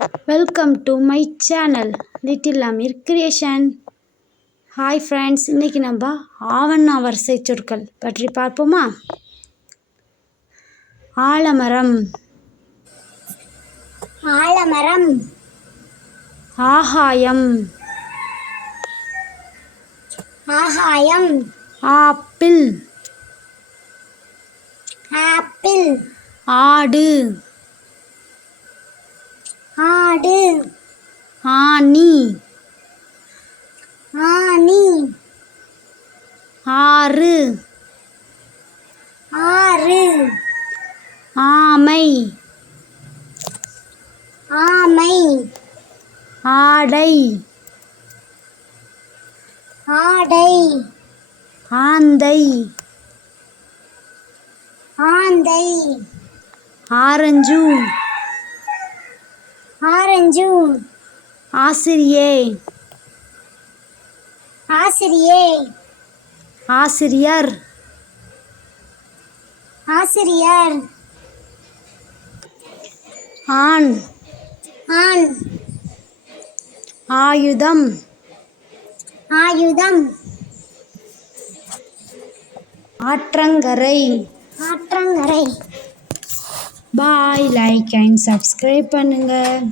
Welcome to my channel little Ameer creation. Hi friends, இன்றைக்கி நம்ம ஆவண்ணா வரிசை சொற்கள் பற்றி பார்ப்போமா? ஆலமரம், ஆலமரம், ஆகாயம், ஆகாயம், ஆப்பிள், ஆப்பிள், ஆடு, ஆடு, ஆனி, ஆனி, ஆறு, ஆறு, ஆமை, ஆமை, ஆடை, ஆடை, ஆந்தை, ஆந்தை, ஆரஞ்சு, ஆரஞ்சு, ஆசிரியை, ஆசிரியை, ஆசிரியர், ஆசிரியர், ஆண், ஆண், ஆயுதம், ஆயுதம், ஆற்றங்கரை. ஆற்றங்கரை. பாய், லைக் அண்ட் சப்ஸ்கிரைப் பண்ணுங்கள்.